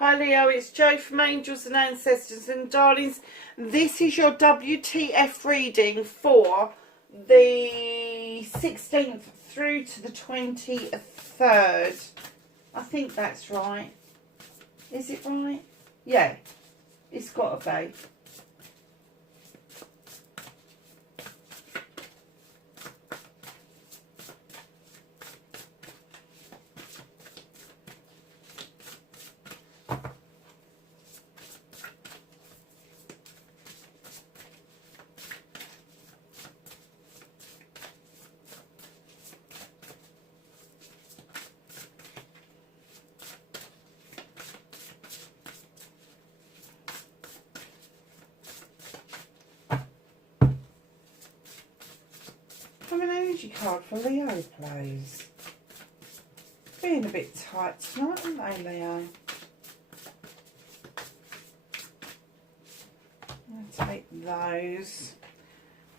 Hi Leo, it's Jo from Angels and Ancestors, and darlings, this is your WTF reading for the 16th through to the 23rd. I think that's right. Is it right? Yeah, it's got to be. I'm an energy card for Leo, please. Being a bit tight tonight, aren't they, Leo? I'll take those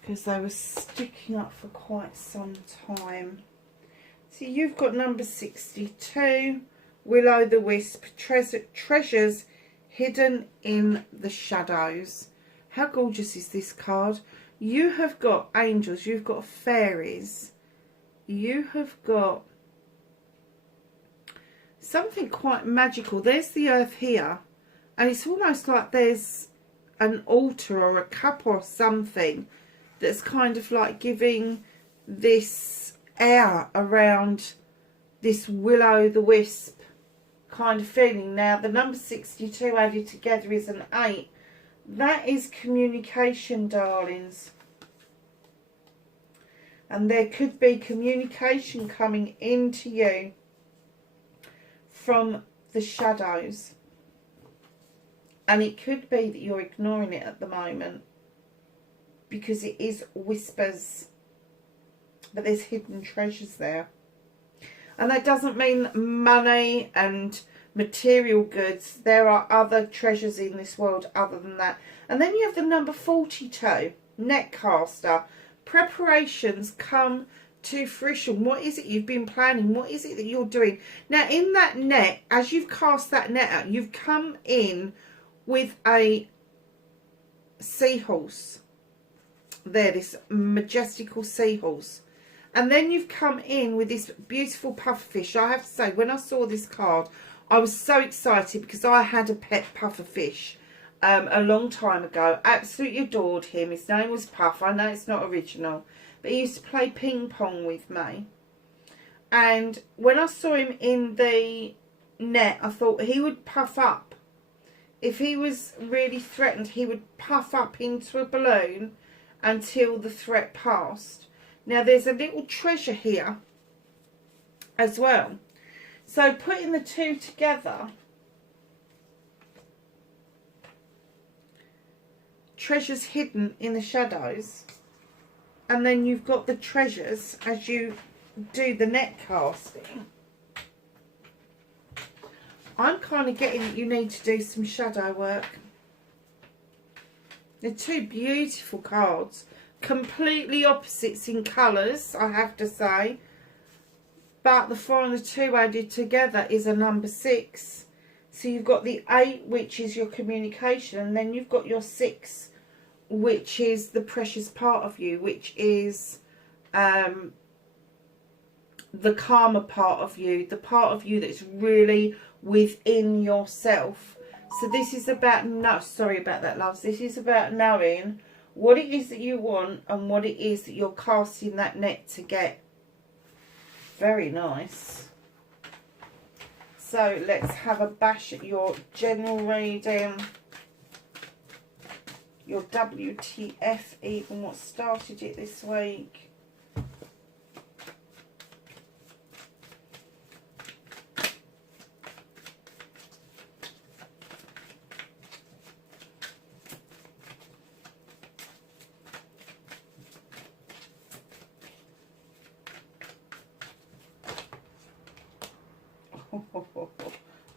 because they were sticking up for quite some time. So you've got number 62, Will-o'-the-Wisp, treasures hidden in the shadows. How gorgeous is this card? You have got angels, you've got fairies, you have got something quite magical. There's the earth here, and it's almost like there's an altar or a cup or something that's kind of like giving this air around this will-o'-the-wisp kind of feeling. Now the number 62 added together is an 8. That is communication, darlings. And there could be communication coming into you from the shadows. And it could be that you're ignoring it at the moment because it is whispers. But there's hidden treasures there. And that doesn't mean money and material goods. There are other treasures in this world other than that. And then you have the number 42, Netcaster. Preparations come to fruition. What is it you've been planning? What is it that you're doing? Now in that net, as you've cast that net out, you've come in with a seahorse. There, this majestical seahorse. And then you've come in with this beautiful pufferfish. I have to say, when I saw this card, I was so excited because I had a pet pufferfish a long time ago. Absolutely adored him. His name was Puff. I know it's not original, but he used to play ping pong with me. And when I saw him in the net, I thought he would puff up. If he was really threatened, he would puff up into a balloon until the threat passed. Now there's a little treasure here as well. So putting the two together, treasures hidden in the shadows, and then you've got the treasures as you do the net casting. I'm kind of getting that you need to do some shadow work. They're two beautiful cards. Completely opposites in colours, I have to say. But the 4 and the 2 added together is a number 6. So you've got the 8, which is your communication. And then you've got your 6, which is the precious part of you. Which is the karma part of you. The part of you that's really within yourself. So this is about, no, sorry about that, loves. This is about knowing what it is that you want and what it is that you're casting that net to get. Very nice. So let's have a bash at your general reading. Your WTF, even what started it this week.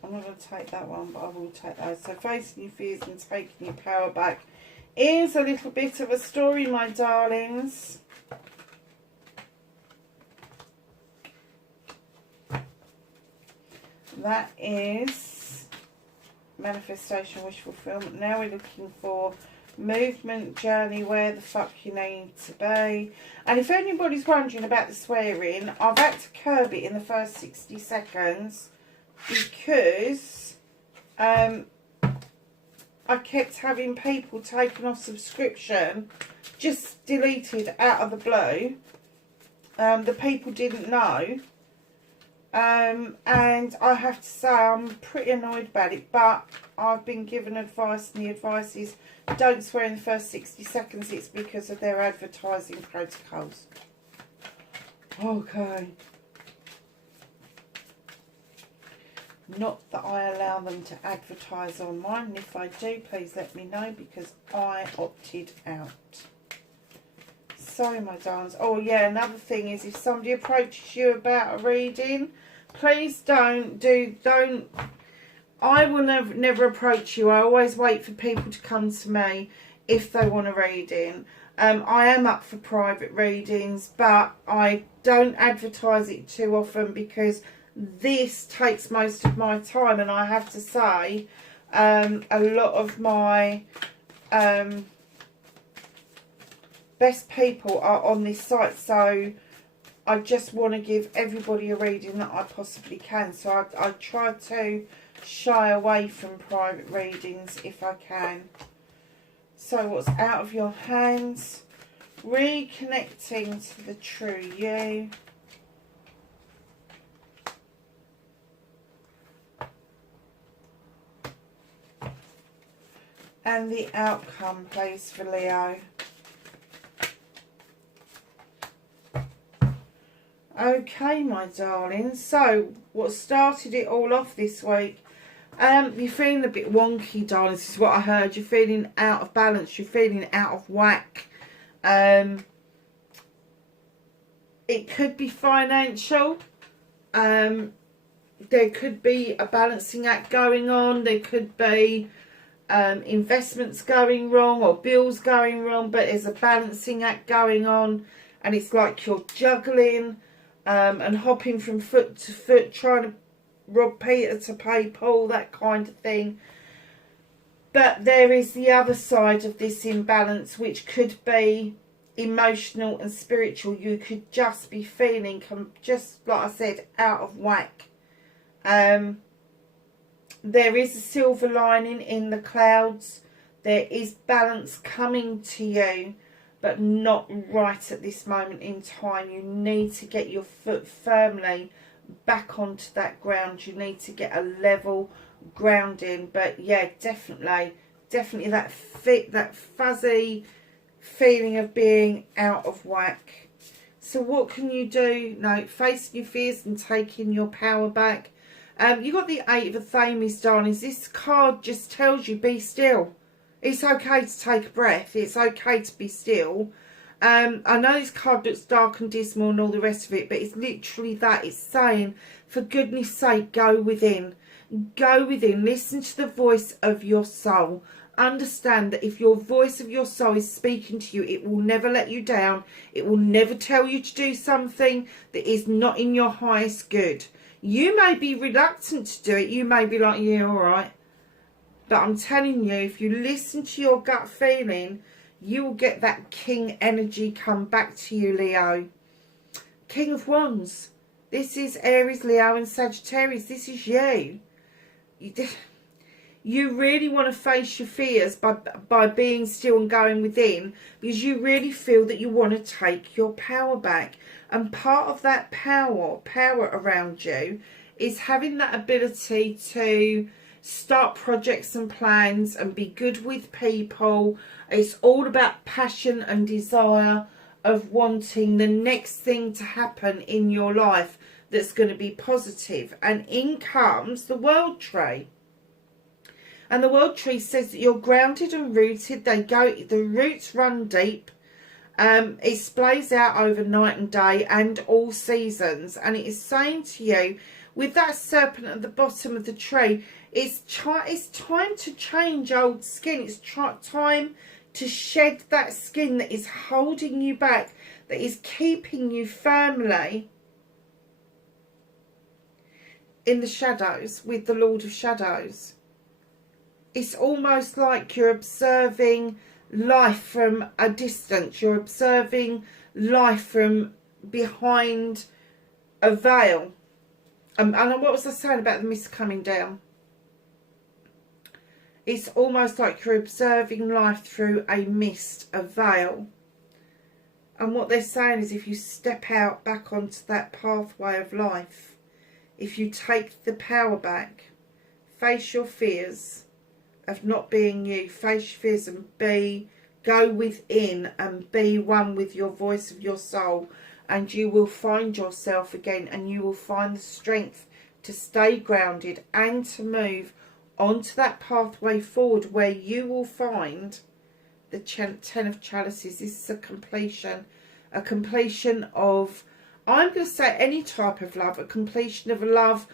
I'm not going to take that one, but I will take those. So facing your fears and taking your power back is a little bit of a story, my darlings. That is manifestation, wish fulfillment. Now we're looking for movement, journey, where the fuck you need to be. And if anybody's wondering about the swearing, I've had to curb it in the first 60 seconds because I kept having people taken off subscription, just deleted out of the blue. The people didn't know. And I have to say I'm pretty annoyed about it, but I've been given advice, and the advice is don't swear in the first 60 seconds. It's because of their advertising protocols. Okay. Not that I allow them to advertise on mine, and if I do, please let me know, because I opted out. So, my darlings. Oh, yeah, another thing is if somebody approaches you about a reading, please don't. I will never approach you. I always wait for people to come to me if they want a reading. I am up for private readings, but I don't advertise it too often because this takes most of my time, and I have to say a lot of my best people are on this site, so I just want to give everybody a reading that I possibly can. So I try to shy away from private readings if I can. So what's out of your hands? Reconnecting to the true you. And the outcome, please, for Leo. Okay, my darling. So, what started it all off this week? You're feeling a bit wonky, darling. This is what I heard. You're feeling out of balance. You're feeling out of whack. It could be financial. There could be a balancing act going on. There could be investments going wrong or bills going wrong, but there's a balancing act going on, and it's like you're juggling and hopping from foot to foot, trying to rob Peter to pay Paul, that kind of thing. But there is the other side of this imbalance, which could be emotional and spiritual. You could just be feeling, just like I said, out of whack. There is a silver lining in the clouds. There is balance coming to you, but not right at this moment in time. You need to get your foot firmly back onto that ground. You need to get a level grounding. But yeah, definitely that fuzzy feeling of being out of whack. So what can you do? No, facing your fears and taking your power back. You got the Eight of Thames, darlings. This card just tells you be still. It's okay to take a breath. It's okay to be still. I know this card looks dark and dismal and all the rest of it, but it's literally that. It's saying, for goodness sake, go within. Go within. Listen to the voice of your soul. Understand that if your voice of your soul is speaking to you, it will never let you down. It will never tell you to do something that is not in your highest good. You may be reluctant to do it. You may be like, yeah, all right. But I'm telling you, if you listen to your gut feeling, you will get that king energy come back to you, Leo. King of Wands. This is Aries, Leo and Sagittarius. This is you. You really want to face your fears by being still and going within, because you really feel that you want to take your power back. And part of that power around you is having that ability to start projects and plans and be good with people. It's all about passion and desire of wanting the next thing to happen in your life that's going to be positive. And in comes the World Tree. And the World Tree says that you're grounded and rooted. The roots run deep. It splays out over night and day and all seasons. And it is saying to you, with that serpent at the bottom of the tree, it's time to change old skin. It's time to shed that skin that is holding you back, that is keeping you firmly in the shadows with the Lord of Shadows. it's almost like you're observing life from a distance. You're observing life from behind a veil. And what was I saying about the mist coming down? It's almost like you're observing life through a mist, a veil. And what they're saying is, if you step out back onto that pathway of life, if you take the power back, face your fears of not being you, face your fears and go within and be one with your voice of your soul, and you will find yourself again, and you will find the strength to stay grounded and to move onto that pathway forward, where you will find the 10 of chalices. This is a completion of, I'm going to say, any type of love, a completion of a love,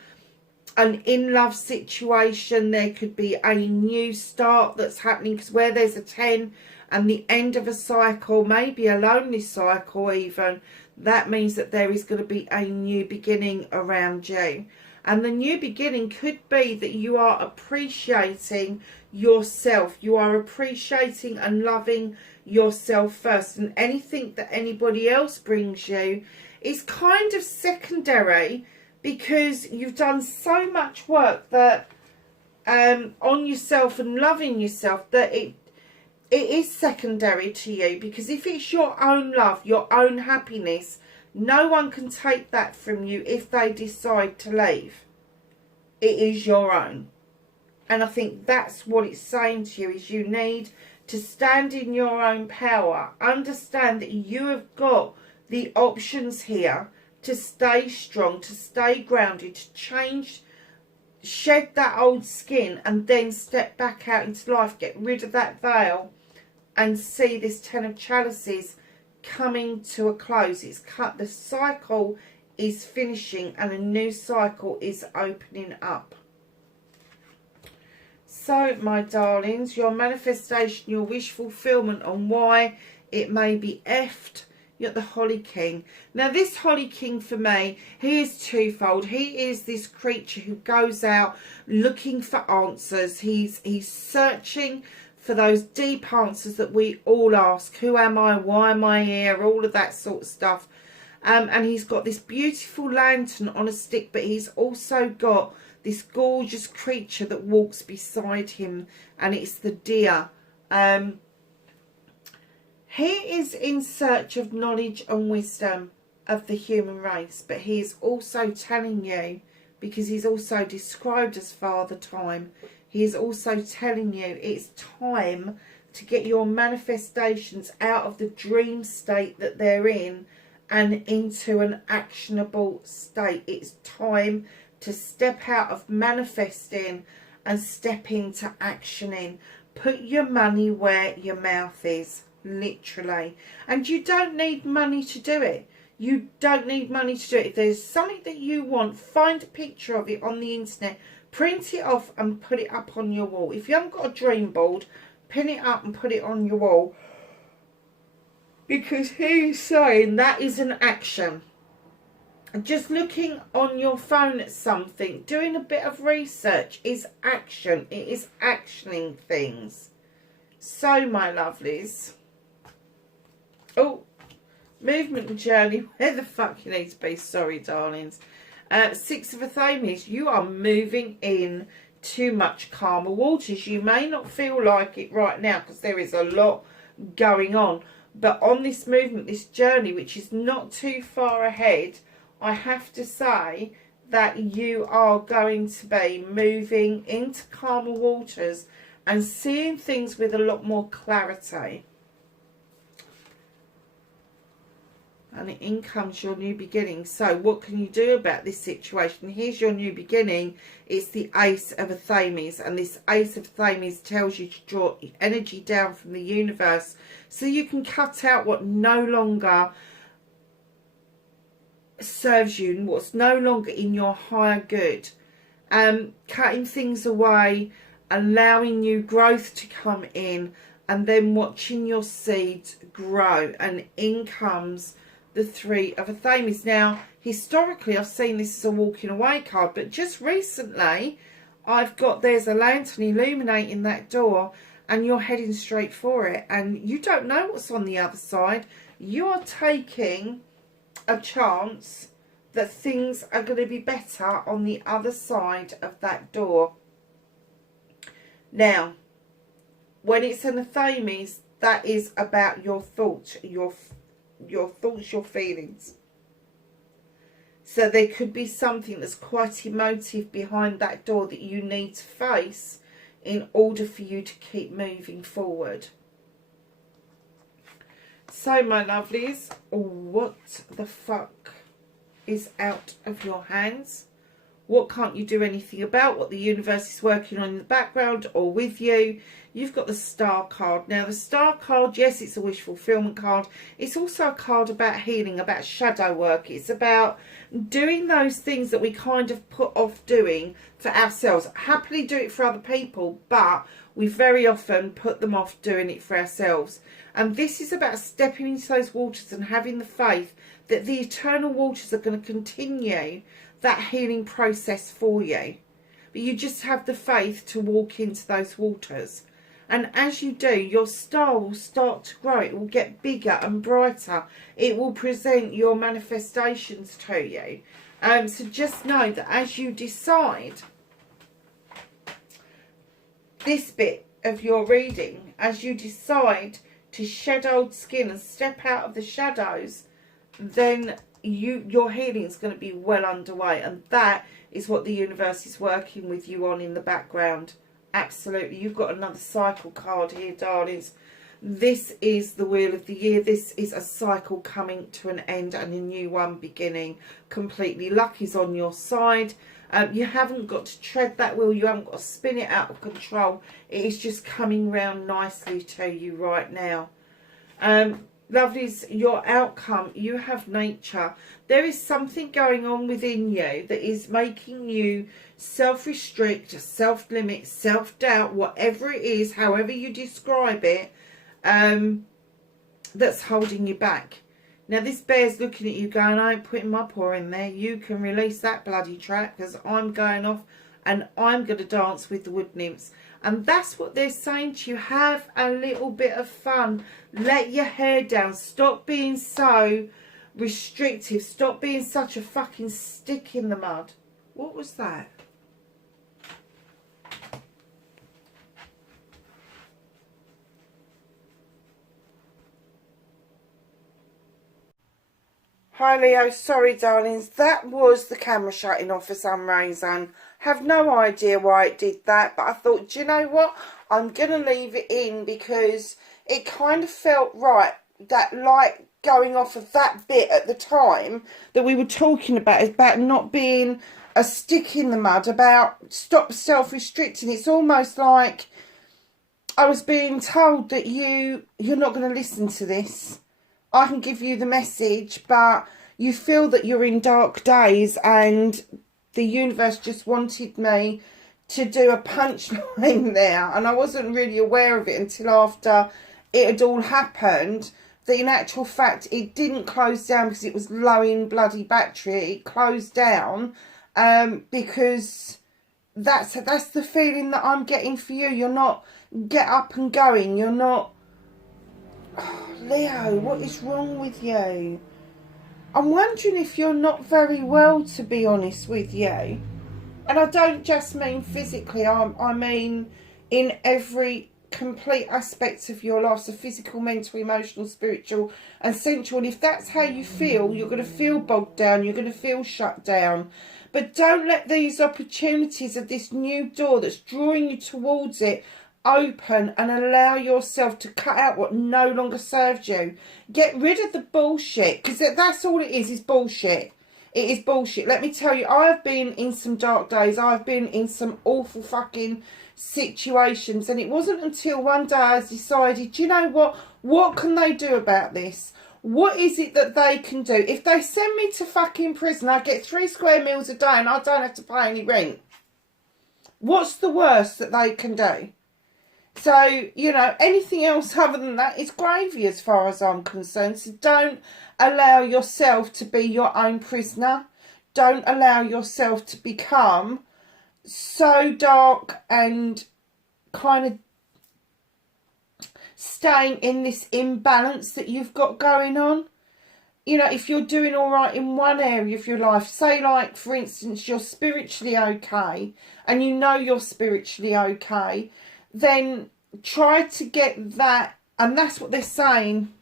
an in-love situation. There could be a new start that's happening, because where there's a 10 and the end of a cycle, maybe a lonely cycle even, that means that there is going to be a new beginning around you. And the new beginning could be that you are appreciating yourself. You are appreciating and loving yourself first. And anything that anybody else brings you is kind of secondary, because you've done so much work that on yourself and loving yourself, that it is secondary to you. Because if it's your own love, your own happiness, no one can take that from you if they decide to leave. It is your own. And I think that's what it's saying to you, is you need to stand in your own power. Understand that you have got the options here to stay strong, to stay grounded, to change, shed that old skin, and then step back out into life, get rid of that veil, and see this 10 of chalices coming to a close. It's cut, the cycle is finishing and a new cycle is opening up. So my darlings, your manifestation, your wish fulfillment, and why it may be effed, you're the Holly King. Now this Holly King, for me, he is twofold. He is this creature who goes out looking for answers. He's searching for those deep answers that we all ask. Who am I? Why am I here? All of that sort of stuff. And he's got this beautiful lantern on a stick, but he's also got this gorgeous creature that walks beside him, and it's the deer. He is in search of knowledge and wisdom of the human race, but he is also telling you, because he's also described as Father Time, he is also telling you it's time to get your manifestations out of the dream state that they're in and into an actionable state. It's time to step out of manifesting and step into actioning. Put your money where your mouth is, literally. And you don't need money to do it. You don't need money to do it. If there's something that you want, find a picture of it on the internet, print it off and put it up on your wall. If you haven't got a dream board, pin it up and put it on your wall. Because he's saying that is an action. Just looking on your phone at something, doing a bit of research is action. It is actioning things. So, my lovelies. Oh, movement and journey. Where the fuck you need to be? Sorry, darlings. 6 of Athames. You are moving in too much calmer waters. You may not feel like it right now because there is a lot going on. But on this movement, this journey, which is not too far ahead, I have to say that you are going to be moving into calmer waters and seeing things with a lot more clarity. And in comes your new beginning. So what can you do about this situation? Here's your new beginning. It's the Ace of Athames. And this Ace of Athames tells you to draw energy down from the universe so you can cut out what no longer serves you and what's no longer in your higher good. Cutting things away, allowing new growth to come in, and then watching your seeds grow. And in comes the 3 of Athames. Now, historically, I've seen this as a walking away card, but just recently, there's a lantern illuminating that door, and you're heading straight for it, and you don't know what's on the other side. You're taking a chance that things are going to be better on the other side of that door. Now, when it's an Athames, that is about your thoughts, your thoughts, your feelings. So there could be something that's quite emotive behind that door that you need to face in order for you to keep moving forward. So, my lovelies, what the fuck is out of your hands? What can't you do anything about? What the universe is working on in the background or with you? You've got the Star card. Now, the Star card, yes, it's a wish fulfillment card. It's also a card about healing, about shadow work. It's about doing those things that we kind of put off doing for ourselves. Happily do it for other people, but we very often put them off doing it for ourselves. And this is about stepping into those waters and having the faith that the eternal waters are going to continue that healing process for you. But you just have the faith to walk into those waters. And as you do, your star will start to grow. It will get bigger and brighter. It will present your manifestations to you. So just know that as you decide this bit of your reading, as you decide to shed old skin and step out of the shadows, then your healing is going to be well underway. And that is what the universe is working with you on in the background. Absolutely. You've got another cycle card here, darlings. This is the Wheel of the Year. This is a cycle coming to an end and a new one beginning. Completely. Luck is on your side. You haven't got to tread that wheel. You haven't got to spin it out of control. It is just coming round nicely to you right now. Lovelies, your outcome, you have nature. There is something going on within you that is making you self-restrict, self-limit, self-doubt, whatever it is, however you describe it, that's holding you back. Now, this bear's looking at you going, I ain't putting my paw in there. You can release that bloody trap because I'm going off and I'm going to dance with the wood nymphs. And that's what they're saying to you. Have a little bit of fun. Let your hair down. Stop being so restrictive. Stop being such a fucking stick in the mud. What was that? Hi Leo, sorry darlings, that was the camera shutting off for some reason. Have no idea why it did that, but I thought, do you know what? I'm going to leave it in because it kind of felt right, that light going off of that bit at the time that we were talking about not being a stick in the mud, about stop self-restricting. It's almost like I was being told that you're not going to listen to this. I can give you the message, but you feel that you're in dark days and the universe just wanted me to do a punchline there. And I wasn't really aware of it until after it had all happened, that in actual fact it didn't close down because it was low in bloody battery. It closed down because that's the feeling that I'm getting for you. You're not get up and going. You're not... Oh, Leo, what is wrong with you? I'm wondering if you're not very well, to be honest with you. And I don't just mean physically, I mean in every complete aspect of your life. So physical, mental, emotional, spiritual and sensual. And if that's how you feel, you're going to feel bogged down, you're going to feel shut down. But don't let these opportunities of this new door that's drawing you towards it open and allow yourself to cut out what no longer serves you. Get rid of the bullshit, because that's all it is bullshit. It is bullshit. Let me tell you, I've been in some dark days. I've been in some awful fucking situations, and it wasn't until one day I decided, you know what can they do about this? What is it that they can do? If they send me to fucking prison, I get 3 square meals a day and I don't have to pay any rent. What's the worst that they can do? So, you know, anything else other than that is gravy as far as I'm concerned. So don't allow yourself to be your own prisoner. Don't allow yourself to become so dark and kind of staying in this imbalance that you've got going on. You know, if you're doing all right in one area of your life, say like, for instance, you're spiritually okay and you know you're spiritually okay, then try to get that. And that's what they're saying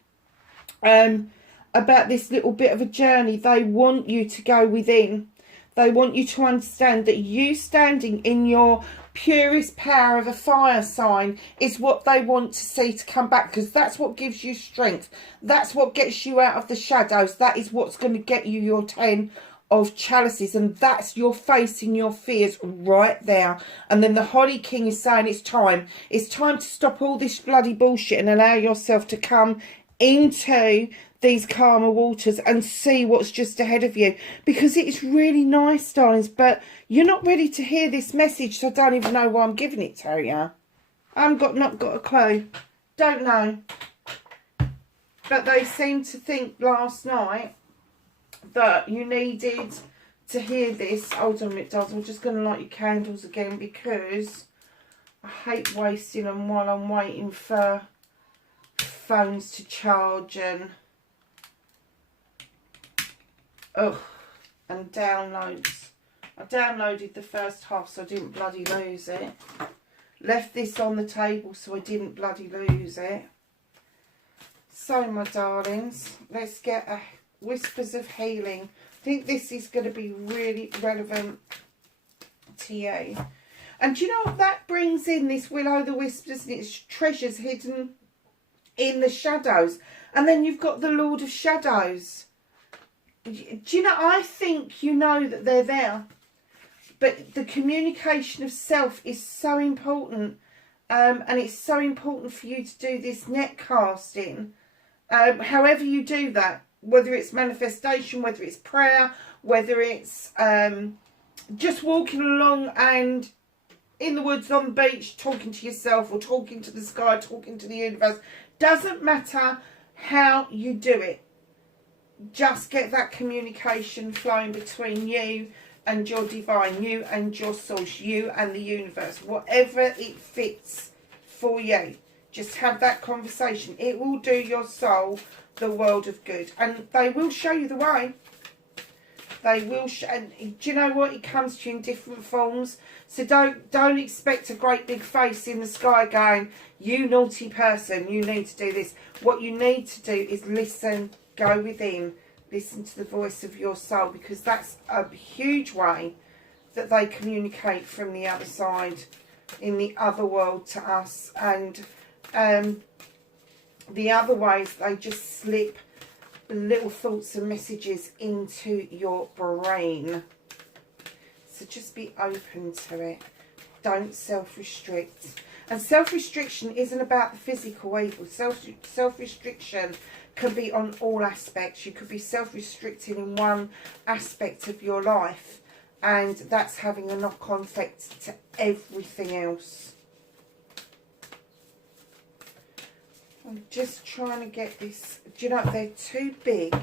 about this little bit of a journey. They want you to go within. They want you to understand that you standing in your purest power of a fire sign is what they want to see to come back, because that's what gives you strength. That's what gets you out of the shadows. That is what's going to get you your 10 of chalices, and that's your facing your fears right there. And then the Holly King is saying it's time to stop all this bloody bullshit and allow yourself to come into these calmer waters and see what's just ahead of you, because it is really nice, darlings, but you're not ready to hear this message, so I don't even know why I'm giving it to you. I've not got a clue, don't know, but they seem to think last night that you needed to hear this. Hold on a minute, darlings, I'm just going to light your candles again, because I hate wasting them while I'm waiting for phones to charge and and downloads. I downloaded the first half so I didn't bloody lose it. Left this on the table so I didn't bloody lose it. So my darlings, let's get a Whispers of Healing. I think this is going to be really relevant to you. And do you know what that brings in, this Will-O'-the-Wisp, and its treasures hidden in the shadows? And then you've got the Lord of Shadows. Do you know, I think you know that they're there, but the communication of self is so important, and it's so important for you to do this net casting, however you do that, whether it's manifestation, whether it's prayer, whether it's just walking along and in the woods, on the beach, talking to yourself, or talking to the sky, talking to the universe. Doesn't matter how you do it. Just get that communication flowing between you and your divine, you and your source, you and the universe, whatever it fits for you. Just have that conversation. It will do your soul the world of good, and they will show you the way. They will and do you know what? It comes to you in different forms. So don't expect a great big face in the sky going, you naughty person, you need to do this. What you need to do is listen. Go within, listen to the voice of your soul, because that's a huge way that they communicate from the other side, in the other world to us. And the other ways, they just slip little thoughts and messages into your brain. So just be open to it. Don't self-restrict. And self-restriction isn't about the physical evil. Self-restriction can be on all aspects. You could be self-restricting in one aspect of your life, and that's having a knock-on effect to everything else. I'm just trying to get this. Do you know, they're too big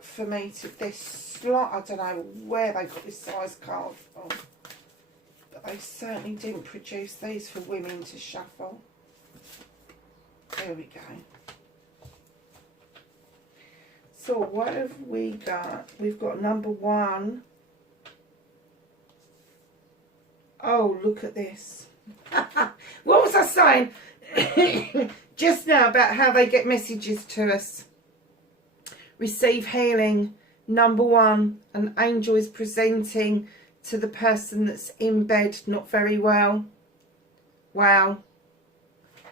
for me to, they're slight. I don't know where they got this size card from, but they certainly didn't produce these for women to shuffle. There we go. So what have we got? We've got number 1. Oh, look at this. What was I saying just now about how they get messages to us? Receive healing. Number 1, an angel is presenting to the person that's in bed, not very well. Wow.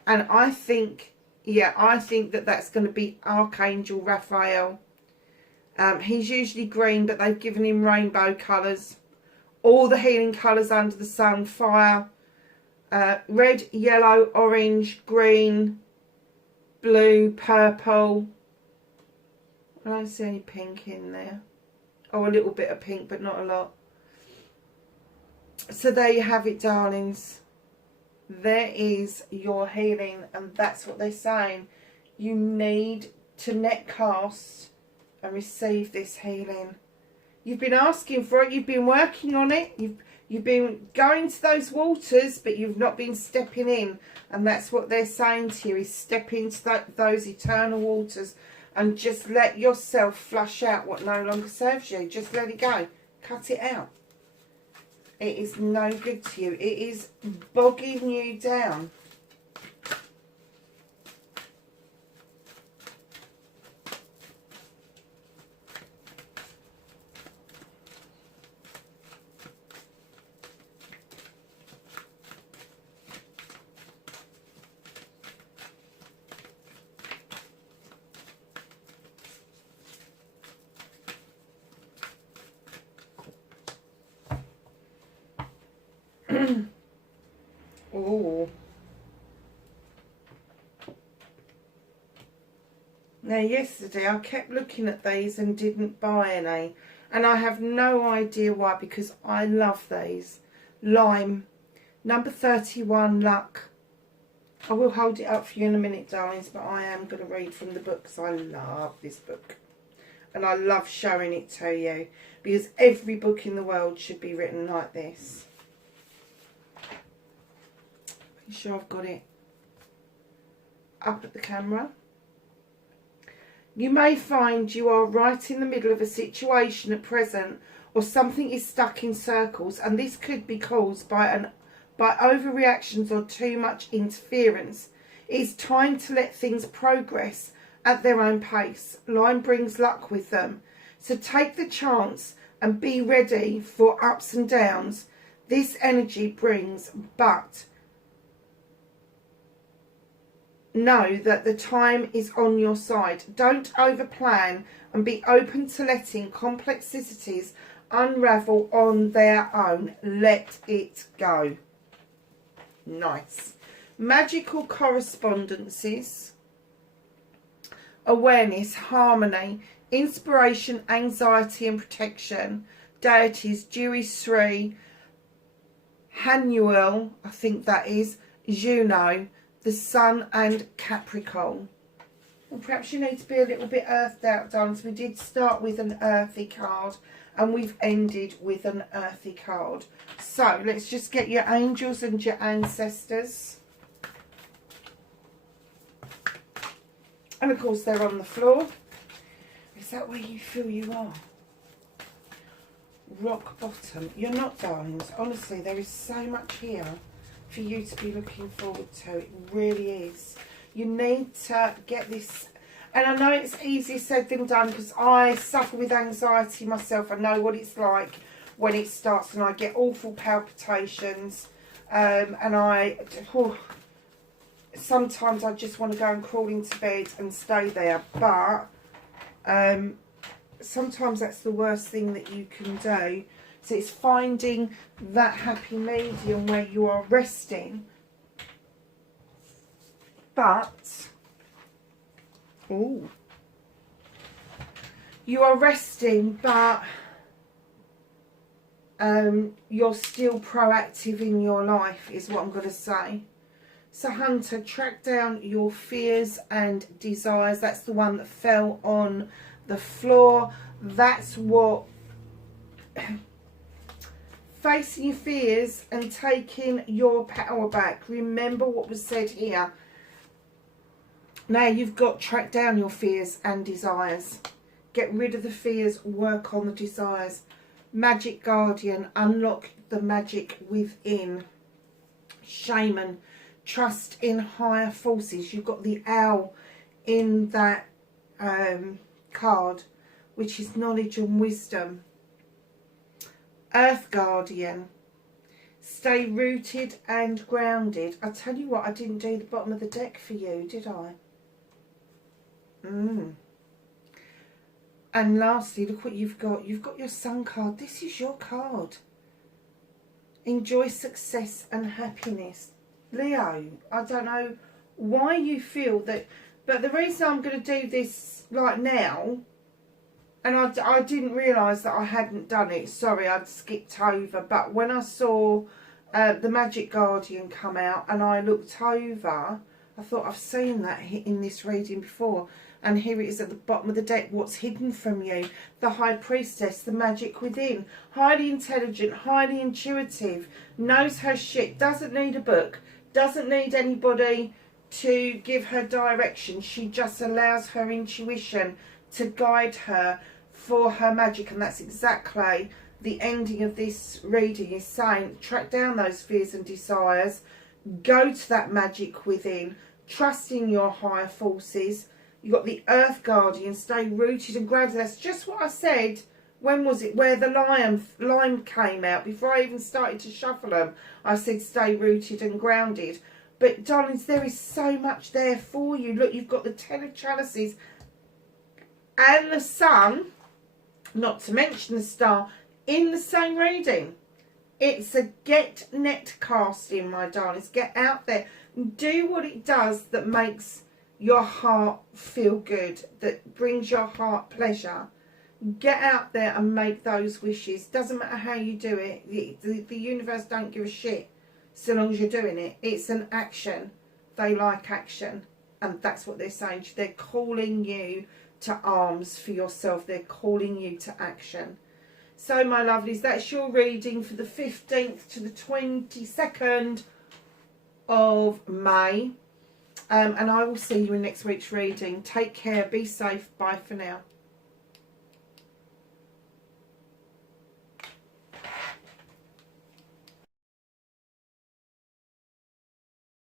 And I think, yeah, I think that that's going to be Archangel Raphael. He's usually green, but they've given him rainbow colours. All the healing colours under the sun. Fire, red, yellow, orange, green, blue, purple. I don't see any pink in there. Oh, a little bit of pink, but not a lot. So there you have it, darlings. There is your healing, and that's what they're saying. You need to net cast and receive this healing. You've been asking for it. You've been working on it. You've been going to those waters, but you've not been stepping in. And that's what they're saying to you, is step into those eternal waters and just let yourself flush out what no longer serves you. Just let it go. Cut it out. It is no good to you. It is bogging you down. Oh. Now yesterday I kept looking at these and didn't buy any, and I have no idea why, because I love these. Lime, number 31, Luck. I will hold it up for you in a minute, darlings, but I am going to read from the book because I love this book. And I love showing it to you, because every book in the world should be written like this. Make sure I've got it up at the camera. You may find you are right in the middle of a situation at present, or something is stuck in circles, and this could be caused by overreactions or too much interference. It is time to let things progress at their own pace. Lime brings luck with them, so take the chance and be ready for ups and downs this energy brings, but know that the time is on your side. Don't overplan and be open to letting complexities unravel on their own. Let it go. Nice. Magical correspondences, awareness, harmony, inspiration, anxiety and protection, deities, Dewey Sri, Hanuel, I think that is, Juno, the Sun and Capricorn. Well, perhaps you need to be a little bit earthed out, darlings. We did start with an earthy card and we've ended with an earthy card. So let's just get your angels and your ancestors. And of course they're on the floor. Is that where you feel you are? Rock bottom. You're not, darlings. Honestly, there is so much here for you to be looking forward to. It really is. You need to get this, and I know it's easier said than done, because I suffer with anxiety myself. I know what it's like when it starts, and I get awful palpitations, and sometimes I just want to go and crawl into bed and stay there, but sometimes that's the worst thing that you can do. So it's finding that happy medium where you are resting, but you are resting, but you're still proactive in your life, is what I'm going to say. So Hunter, track down your fears and desires. That's the one that fell on the floor. That's what facing your fears and taking your power back. Remember what was said here. Now you've got to track down your fears and desires. Get rid of the fears, work on the desires. Magic Guardian, unlock the magic within. Shaman, trust in higher forces. You've got the owl in that card, which is knowledge and wisdom. Earth Guardian, stay rooted and grounded. I tell you what, I didn't do the bottom of the deck for you, did I? And lastly, look what you've got. You've got your Sun card. This is your card. Enjoy success and happiness. Leo, I don't know why you feel that, but the reason I'm going to do this like now, and I didn't realise that I hadn't done it. Sorry, I'd skipped over. But when I saw the Magic Guardian come out and I looked over, I thought I've seen that in this reading before. And here it is at the bottom of the deck. What's hidden from you? The High Priestess, the magic within. Highly intelligent, highly intuitive, knows her shit, doesn't need a book, doesn't need anybody to give her direction. She just allows her intuition to guide her for her magic. And that's exactly the ending of this reading is saying. Track down those fears and desires. Go to that magic within. Trust in your higher forces. You've got the Earth Guardian. Stay rooted and grounded. That's just what I said. When was it? Where the line came out. Before I even started to shuffle them, I said stay rooted and grounded. But darlings, there is so much there for you. Look, you've got the Ten of Chalices and the Sun, not to mention the Star, in the same reading. It's a get net casting, my darlings. Get out there. Do what it does that makes your heart feel good, that brings your heart pleasure. Get out there and make those wishes. Doesn't matter how you do it. The universe don't give a shit so long as you're doing it. It's an action. They like action. And that's what they're saying. They're calling you to arms for yourself. They're calling you to action. So, my lovelies, that's your reading for the 15th to the 22nd of May. And I will see you in next week's reading. Take care. Be safe. Bye for now.